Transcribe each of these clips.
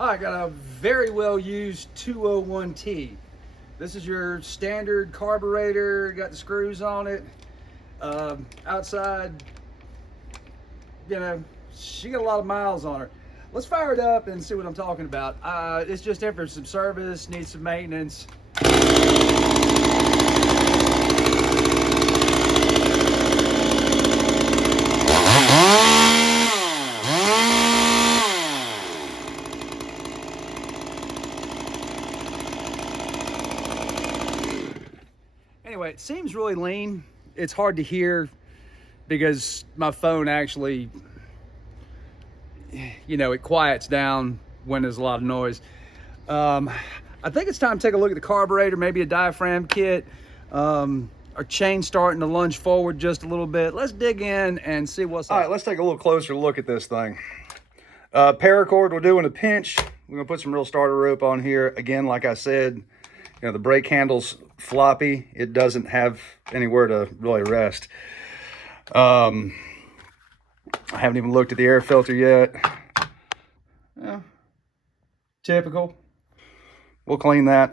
I got a very well used 201t. This is your standard carburetor, got the screws on it. Outside, you know, she got a lot of miles on her. Let's fire it up and see what I'm talking about. It's just in for some service, needs some maintenance. Anyway, it seems really lean. It's hard to hear because my phone actually, it quiets down when there's a lot of noise. I think it's time to take a look at the carburetor, maybe a diaphragm kit. Our chain starting to lunge forward just a little bit. Let's dig in and see what's up. All right, let's take a little closer look at this thing. Paracord will do in a pinch. We're gonna put some real starter rope on here. Again, like I said, the brake handle's floppy. It doesn't have anywhere to really rest. I haven't even looked at the air filter yet. Yeah, typical. We'll clean that.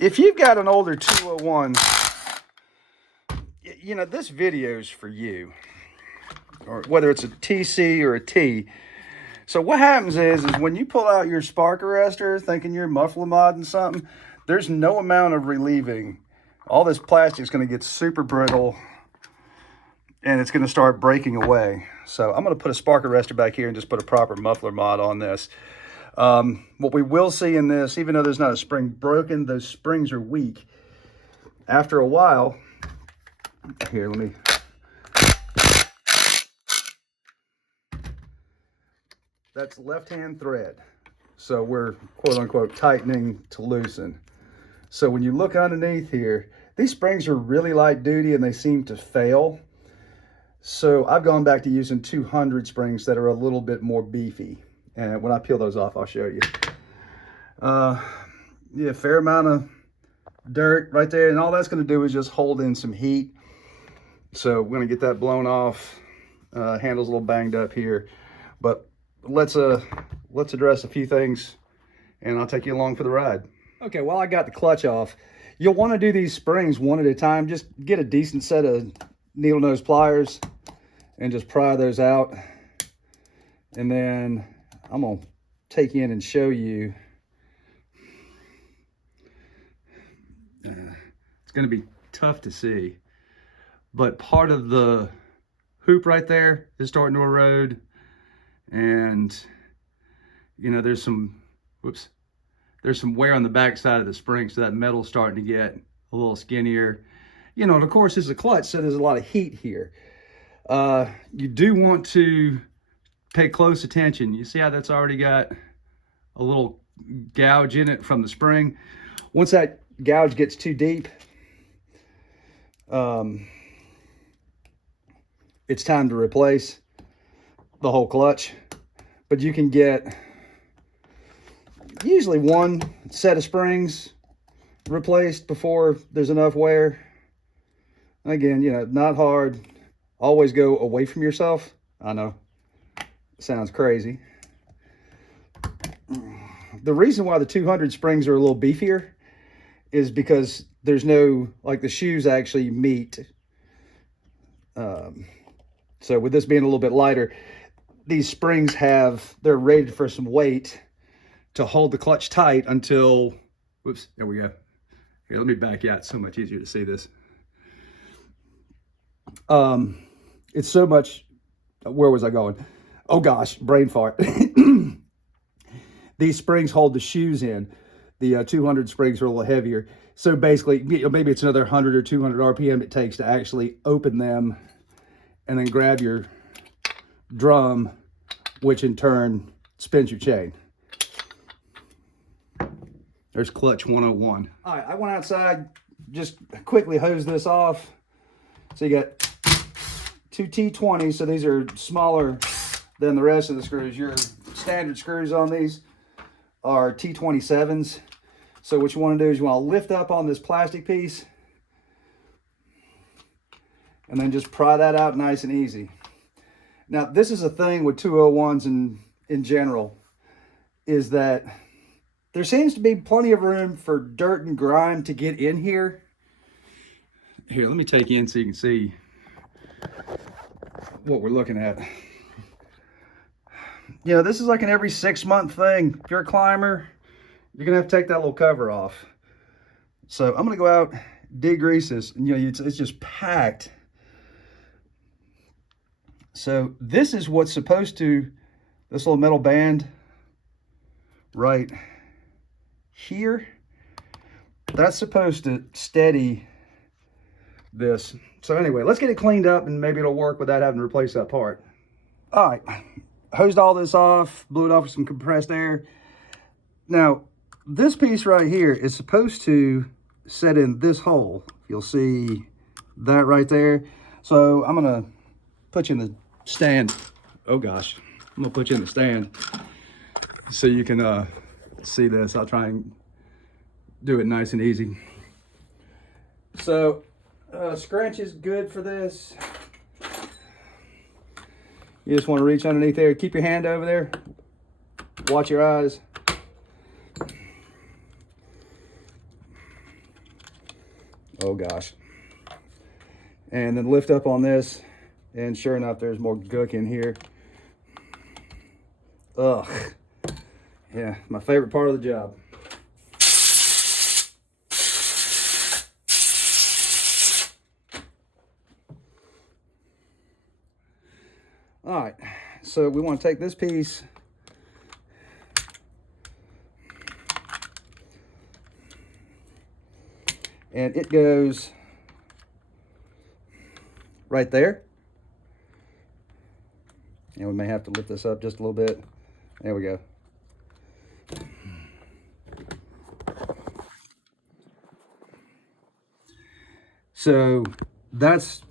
If you've got an older 201, this video's for you. Or whether it's a TC or a T. So what happens is when you pull out your spark arrestor thinking you're muffler modding something, there's no amount of relieving. All this plastic is going to get super brittle and it's going to start breaking away. So I'm going to put a spark arrestor back here and just put a proper muffler mod on this. What we will see in this, even though there's not a spring broken, those springs are weak. After a while, here, let me... That's left-hand thread. So we're quote-unquote tightening to loosen. So when you look underneath here, these springs are really light duty and they seem to fail. So I've gone back to using 200 springs that are a little bit more beefy. And when I peel those off, I'll show you. Yeah, fair amount of dirt right there. And all that's gonna do is just hold in some heat. So we're gonna get that blown off. Handle's a little banged up here. But let's address a few things and I'll take you along for the ride. Okay, while I got the clutch off, you'll want to do these springs one at a time. Just get a decent set of needle nose pliers and just pry those out. And then I'm gonna take you in and show you. It's gonna be tough to see, but part of the hoop right there is starting to erode. And there's some wear on the back side of the spring, so that metal's starting to get a little skinnier. And of course it's a clutch, so there's a lot of heat here. You do want to pay close attention. You see how that's already got a little gouge in it from the spring. Once that gouge gets too deep, it's time to replace the whole clutch. But you can get usually one set of springs replaced before there's enough wear. Again, not hard. Always go away from yourself. I know, sounds crazy. The reason why the 200 springs are a little beefier is because there's no, the shoes actually meet. So with this being a little bit lighter, these springs they're rated for some weight to hold the clutch tight until, whoops, there we go. Here, let me back you out. It's so much easier to see this. It's so much, where was I going? Oh gosh, brain fart. These springs hold the shoes in. The 200 springs are a little heavier. So basically, maybe it's another 100 or 200 RPM it takes to actually open them and then grab your drum, which in turn spins your chain. There's clutch 101. All right, I went outside, just quickly hose this off. So you got two T20s, so these are smaller than the rest of the screws. Your standard screws on these are T27s. So what you want to do is you want to lift up on this plastic piece and then just pry that out nice and easy. Now, this is a thing with 201s in general, is that there seems to be plenty of room for dirt and grime to get in here. Here, let me take you in so you can see what we're looking at. You know, this is like an every 6-month thing. If you're a climber, you're gonna have to take that little cover off. So I'm gonna go out, degrease this, and you know, it's just packed. So this is what's supposed to, this little metal band right here, that's supposed to steady this. So anyway, let's get it cleaned up and maybe it'll work without having to replace that part. All right, hosed all this off, blew it off with some compressed air. Now, this piece right here is supposed to set in this hole. You'll see that right there. So I'm gonna put you in the stand. Oh gosh, I'm gonna put you in the stand so you can see this. I'll try and do it nice and easy. So scratch is good for this. You just want to reach underneath there. Keep your hand over there. Watch your eyes. Oh gosh. And then lift up on this, and sure enough, there's more gook in here. Ugh. Yeah, my favorite part of the job. All right, so we want to take this piece and it goes right there. And we may have to lift this up just a little bit. There we go. So that's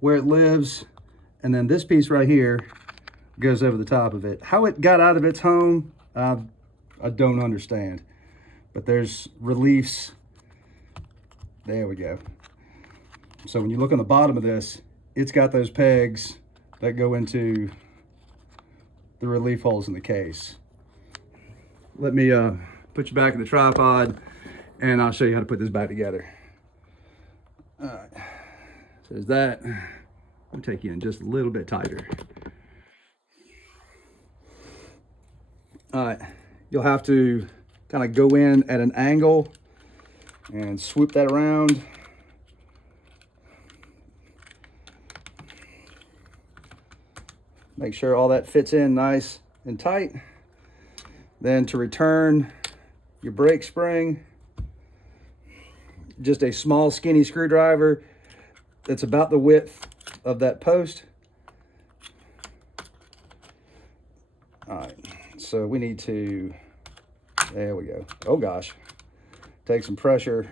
where it lives. And then this piece right here goes over the top of it. How it got out of its home, I don't understand. But there's reliefs. There we go. So when you look on the bottom of this, it's got those pegs that go into the relief holes in the case. Let me put you back in the tripod and I'll show you how to put this back together. All right, so there's that. I'll take you in just a little bit tighter. All right, you'll have to kind of go in at an angle and swoop that around. Make sure all that fits in nice and tight. Then to return your brake spring, just a small skinny screwdriver that's about the width of that post. All right, so we need to, there we go. Oh gosh, take some pressure.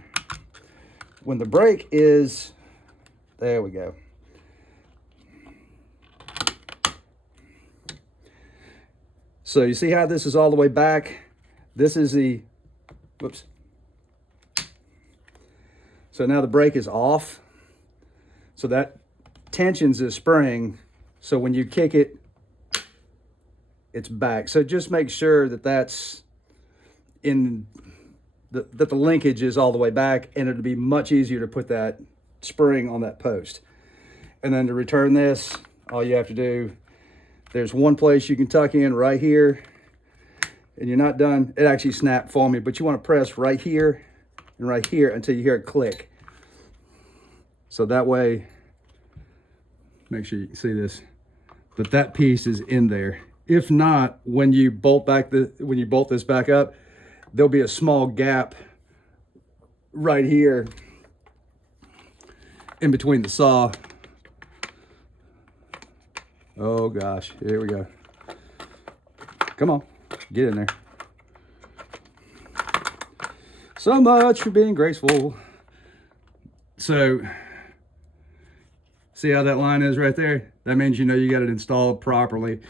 When the brake is, there we go. So you see how this is all the way back? This is the, whoops. So now the brake is off. So that tensions the spring. So when you kick it, it's back. So just make sure that that's in, that the linkage is all the way back, and it'll be much easier to put that spring on that post. And then to return this, all you have to do, there's one place you can tuck in right here, and you're not done. It actually snapped for me, but you want to press right here and right here until you hear it click. So that way, make sure you can see this, that piece is in there. If not, when you bolt this back up, there'll be a small gap right here in between the saw. Oh gosh, here we go. Come on, get in there. So much for being graceful. So, see how that line is right there? That means you know you got it installed properly.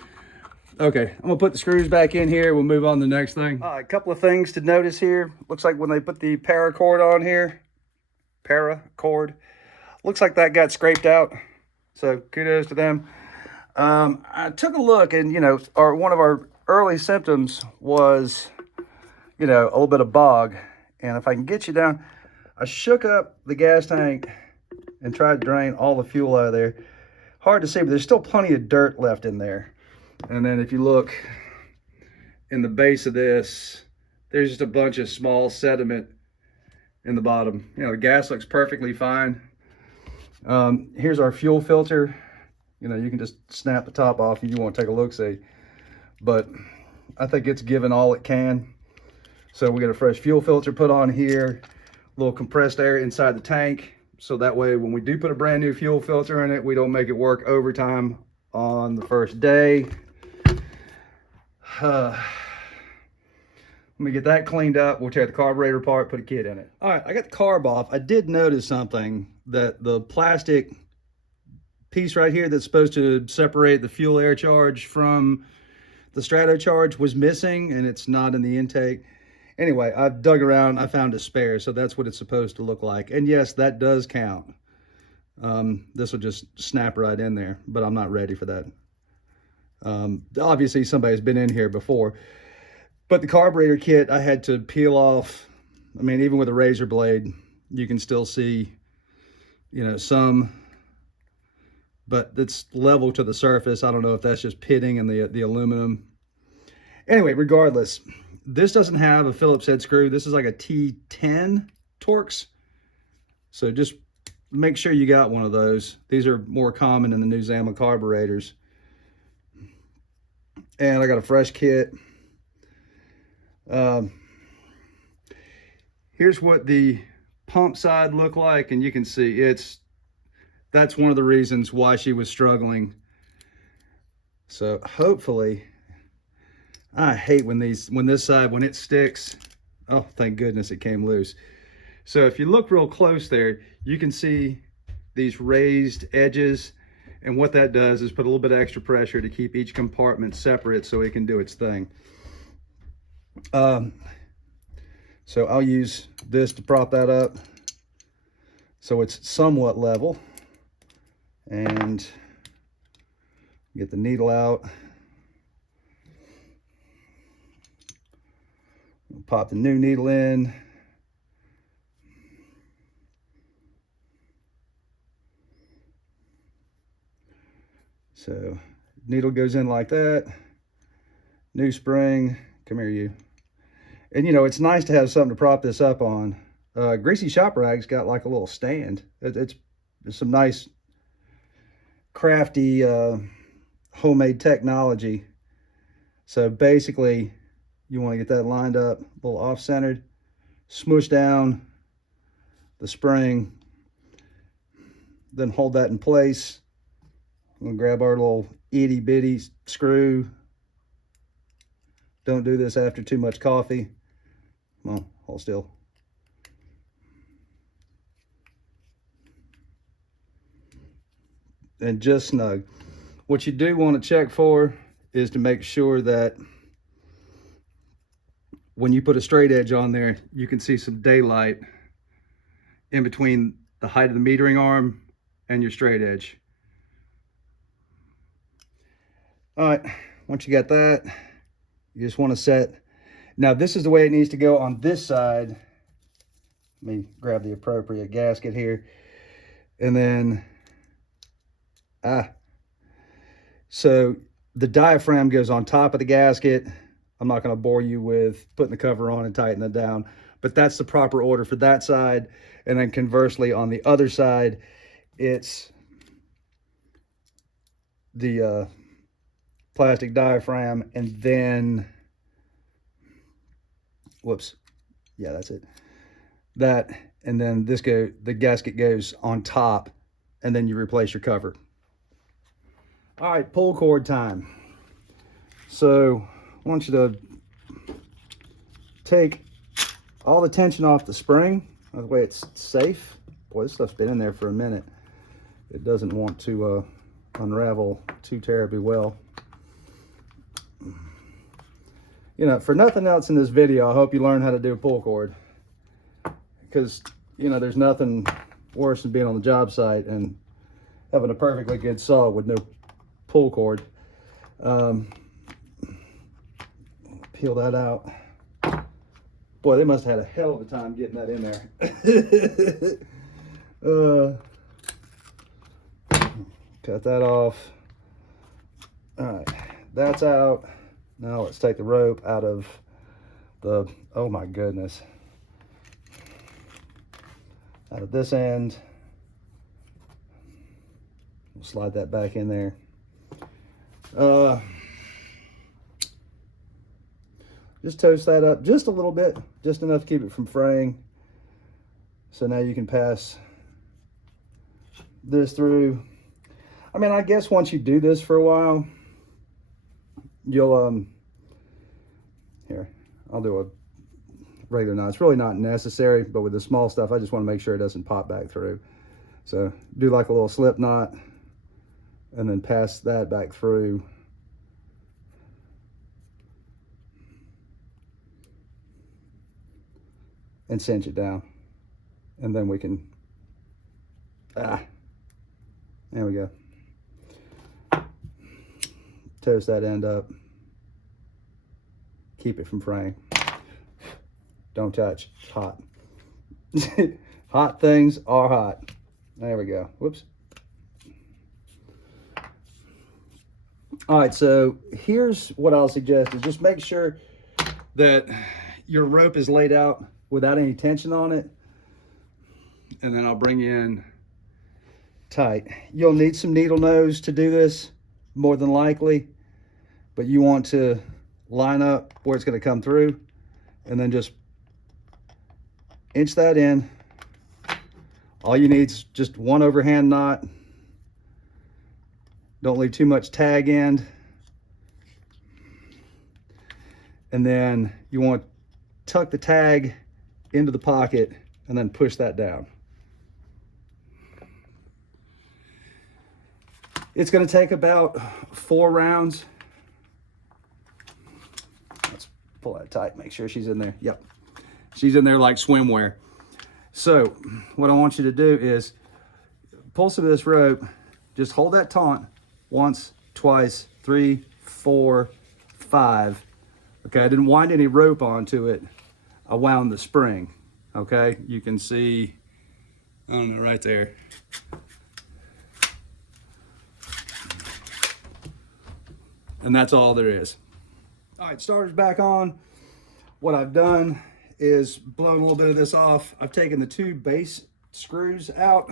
Okay, I'm gonna put the screws back in here. We'll move on to the next thing. All right, a couple of things to notice here. Looks like when they put the paracord on here, paracord, looks like that got scraped out. So kudos to them. I took a look, and one of our early symptoms was, a little bit of bog. And if I can get you down, I shook up the gas tank and tried to drain all the fuel out of there. Hard to see, but there's still plenty of dirt left in there. And then if you look in the base of this, there's just a bunch of small sediment in the bottom. The gas looks perfectly fine. Here's our fuel filter. You can just snap the top off if you want to take a look-see. But I think it's given all it can. So we got a fresh fuel filter put on here, a little compressed air inside the tank. So that way, when we do put a brand new fuel filter in it, we don't make it work overtime on the first day. Let me get that cleaned up. We'll tear the carburetor apart, put a kit in it. All right, I got the carb off. I did notice something, that the plastic piece right here that's supposed to separate the fuel air charge from the strato charge was missing, and it's not in the intake. Anyway, I've dug around, I found a spare, so that's what it's supposed to look like. And yes, that does count. This will just snap right in there, but I'm not ready for that. Obviously somebody's been in here before, but the carburetor kit, I had to peel off. I mean, even with a razor blade, you can still see, some, but it's level to the surface. I don't know if that's just pitting in the aluminum. Anyway, regardless, this doesn't have a Phillips head screw. This is like a T10 Torx. So just make sure you got one of those. These are more common in the new Zama carburetors. And I got a fresh kit. Here's what the pump side looked like, and you can see that's one of the reasons why she was struggling. So hopefully, I hate when this side, when it sticks. Oh, thank goodness it came loose. So if you look real close there, you can see these raised edges, and what that does is put a little bit of extra pressure to keep each compartment separate so it can do its thing. So I'll use this to prop that up so it's somewhat level, and get the needle out. Pop the new needle in. So needle goes in like that. New spring. Come here, you. And it's nice to have something to prop this up on. Greasy Shop Rag's got like a little stand. It's some nice crafty homemade technology. So basically, you want to get that lined up, a little off-centered, smoosh down the spring, then hold that in place. We'll grab our little itty-bitty screw. Don't do this after too much coffee. Come on, hold still. And just snug. What you do want to check for is to make sure that when you put a straight edge on there, you can see some daylight in between the height of the metering arm and your straight edge. All right, once you got that, you just want to set. Now this is the way it needs to go on this side. Let me grab the appropriate gasket here. And then, so the diaphragm goes on top of the gasket. I'm not going to bore you with putting the cover on and tightening it down, but that's the proper order for that side. And then conversely, on the other side, it's the plastic diaphragm, and then, whoops, yeah, that's it. That, and then the gasket goes on top, and then you replace your cover. All right, pull cord time. So I want you to take all the tension off the spring. That way it's safe. Boy, this stuff's been in there for a minute. It doesn't want to unravel too terribly well. For nothing else in this video, I hope you learn how to do a pull cord. Because, there's nothing worse than being on the job site and having a perfectly good saw with no pull cord. Peel that out. Boy, they must have had a hell of a time getting that in there. Cut that off. All right, that's out. Now let's take the rope out of the, oh my goodness, out of this end. We'll slide that back in there. Just toast that up just a little bit, just enough to keep it from fraying. So now you can pass this through. I mean, I guess once you do this for a while, you'll, here, I'll do a regular knot. It's really not necessary, but with the small stuff, I just want to make sure it doesn't pop back through. So do like a little slip knot and then pass that back through. And cinch it down. And then we can, there we go. Toast that end up. Keep it from fraying. Don't touch, it's hot. Hot things are hot. There we go, whoops. All right, so here's what I'll suggest is just make sure that your rope is laid out without any tension on it. And then I'll bring you in tight. You'll need some needle nose to do this, more than likely, but you want to line up where it's going to come through and then just inch that in. All you need is just one overhand knot. Don't leave too much tag end. And then you want to tuck the tag into the pocket and then push that down. It's going to take about 4 rounds. Let's pull that tight, make sure she's in there. Yep, she's in there like swimwear. So what I want you to do is pull some of this rope, just hold that taunt once, twice, 3, 4, 5. Okay, I didn't wind any rope onto it. I wound the spring. Okay, you can see, I don't know, right there. And that's all there is. All right, starter's back on. What I've done is blown a little bit of this off. I've taken the 2 base screws out.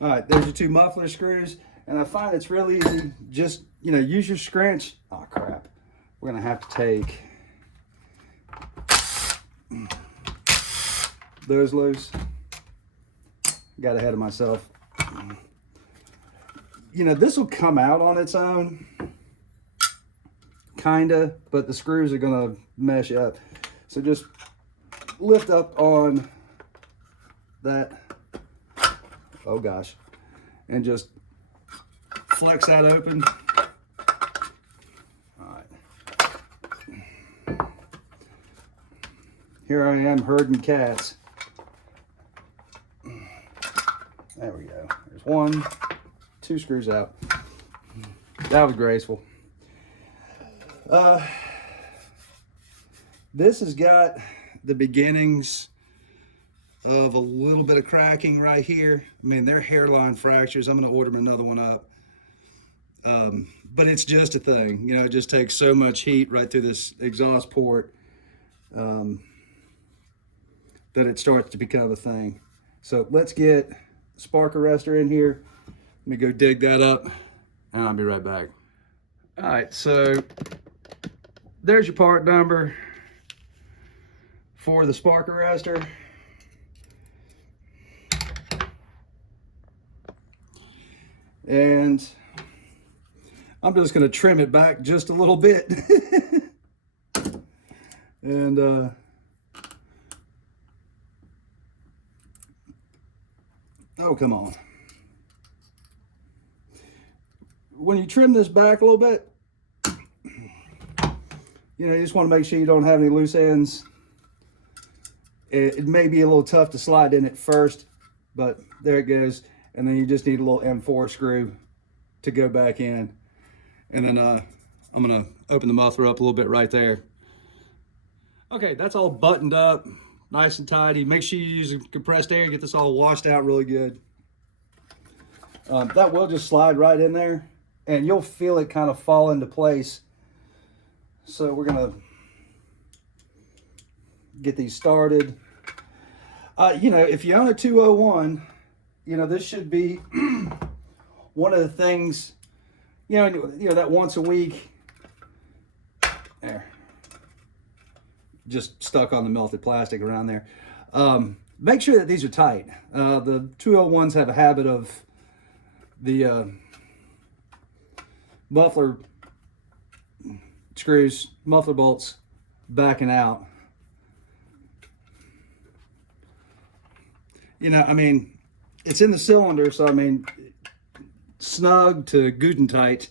All right, there's your 2 muffler screws. And I find it's really easy. Just, you know, use your scrunch. Oh crap. We're gonna have to take those loose. Got ahead of myself. You know, this will come out on its own, kinda, but the screws are gonna mesh up. So just lift up on that, oh gosh, and just flex that open. All right. Here I am herding cats. There we go. There's 1, 2 screws out. That was graceful. This has got the beginnings of a little bit of cracking right here. I mean, they're hairline fractures. I'm gonna order them another one up. But it's just a thing, you know, it just takes so much heat right through this exhaust port that it starts to become a thing. So let's get spark arrestor in here. Let me go dig that up and I'll be right back. All right, so there's your part number for the spark arrestor. And I'm just going to trim it back just a little bit. And oh, come on. When you trim this back a little bit, you know, you just want to make sure you don't have any loose ends. It may be a little tough to slide in at first, but there it goes. And then you just need a little M4 screw to go back in. And then I'm gonna open the muffler up a little bit right there. Okay, that's all buttoned up, nice and tidy. Make sure you use compressed air, get this all washed out really good. That will just slide right in there, and you'll feel it kind of fall into place. So we're gonna get these started. You know, if you own a 201, you know, this should be one of the things, you know that once a week, there, just stuck on the melted plastic around there. Make sure that these are tight. The 201s have a habit of the muffler screws, muffler bolts backing out. You know, I mean, it's in the cylinder, so I mean, snug to good and tight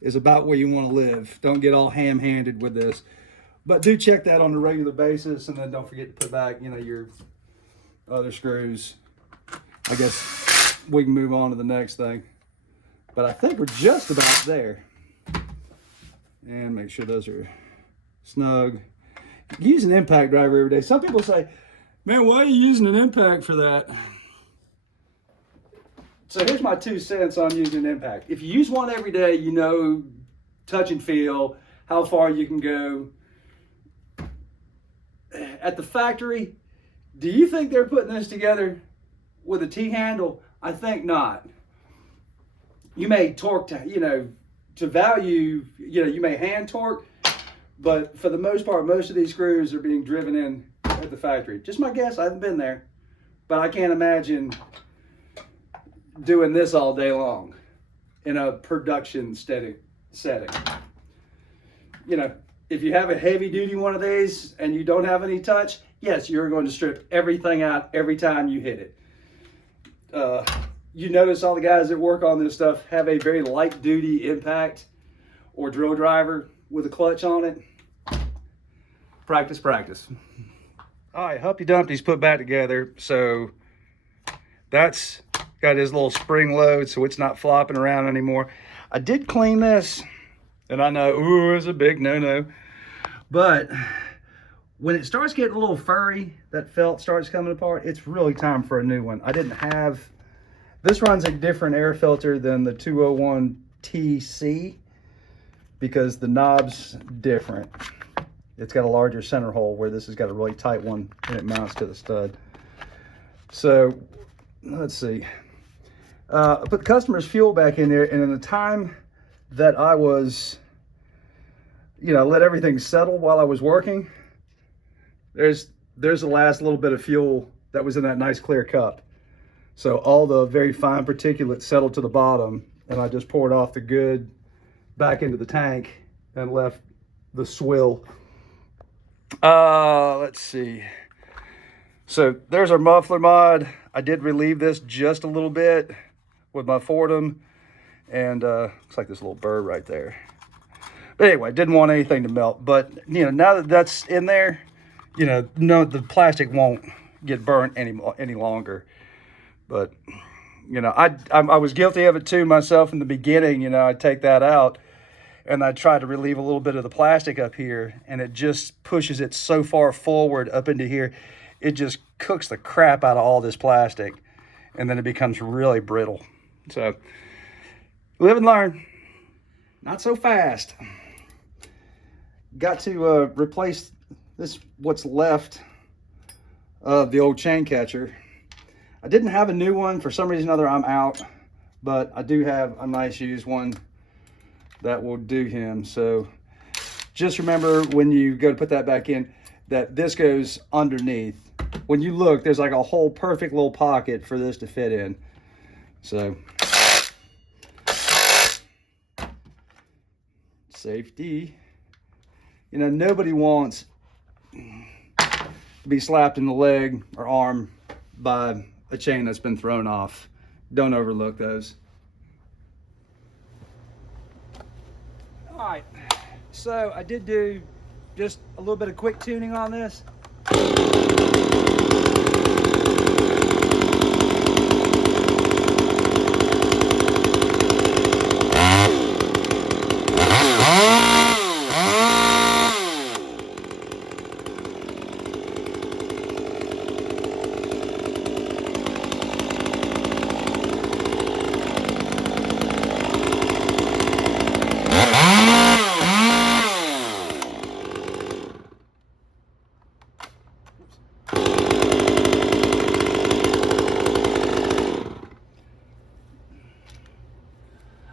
is about where you want to live. Don't get all ham-handed with this, but do check that on a regular basis, and then don't forget to put back, you know, your other screws. I guess we can move on to the next thing, but I think we're just about there. And make sure those are snug. Use an impact driver every day. Some people say, man, why are you using an impact for that? So here's my 2 cents on using an impact. If you use one every day, you know, touch and feel, how far you can go. At the factory, do you think they're putting this together with a T-handle? I think not. You may torque, you know, to value, you know, you may hand torque, but for the most part, most of these screws are being driven in at the factory. Just my guess, I haven't been there, but I can't imagine doing this all day long in a production setting. You know, if you have a heavy duty one of these and you don't have any touch, yes, you're going to strip everything out every time you hit it. You notice all the guys that work on this stuff have a very light duty impact or drill driver with a clutch on it. Practice, practice. All right, Humpty Dumpty's put back together. So that's got his little spring load, so it's not flopping around anymore. I did clean this, and I know, ooh, it's a big no-no. But when it starts getting a little furry, that felt starts coming apart, it's really time for a new one. I didn't have, this runs a different air filter than the 201tc because the knob's different. It's got a larger center hole where this has got a really tight one and it mounts to the stud. So let's see. I put the customer's fuel back in there, and in the time that I was, you know, let everything settle while I was working, there's the last little bit of fuel that was in that nice clear cup. So all the very fine particulates settled to the bottom, and I just poured off the good back into the tank and left the swill. Let's see. So there's our muffler mod. I did relieve this just a little bit with my Fordham, and looks like this little bird right there. But anyway, didn't want anything to melt. But you know, now that that's in there, you know, no, the plastic won't get burnt any longer. But you know, I was guilty of it too myself in the beginning. You know, I'd take that out and I try to relieve a little bit of the plastic up here, and it just pushes it so far forward up into here. It just cooks the crap out of all this plastic, and then it becomes really brittle. So live and learn. Not so fast. Got to replace this, what's left of the old chain catcher. I didn't have a new one. For some reason or other, I'm out, but I do have a nice used one that will do him. So just remember when you go to put that back in, that this goes underneath. When you look, there's like a whole perfect little pocket for this to fit in. So safety. You know, nobody wants to be slapped in the leg or arm by a chain that's been thrown off. Don't overlook those. All right, so I did do just a little bit of quick tuning on this.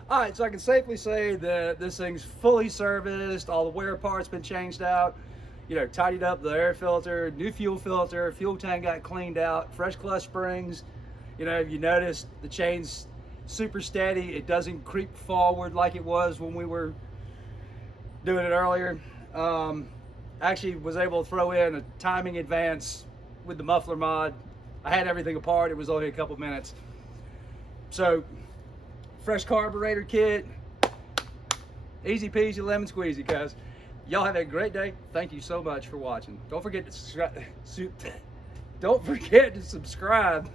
All right, so I can safely say that this thing's fully serviced. All the wear parts been changed out. You know, tidied up the air filter, new fuel filter, fuel tank got cleaned out, fresh clutch springs. You know, you notice the chain's super steady. It doesn't creep forward like it was when we were doing it earlier. Actually was able to throw in a timing advance with the muffler mod. I had everything apart. It was only a couple minutes. So, fresh carburetor kit. Easy peasy, lemon squeezy, guys. Y'all have a great day. Thank you so much for watching. Don't forget to subscribe. Don't forget to subscribe.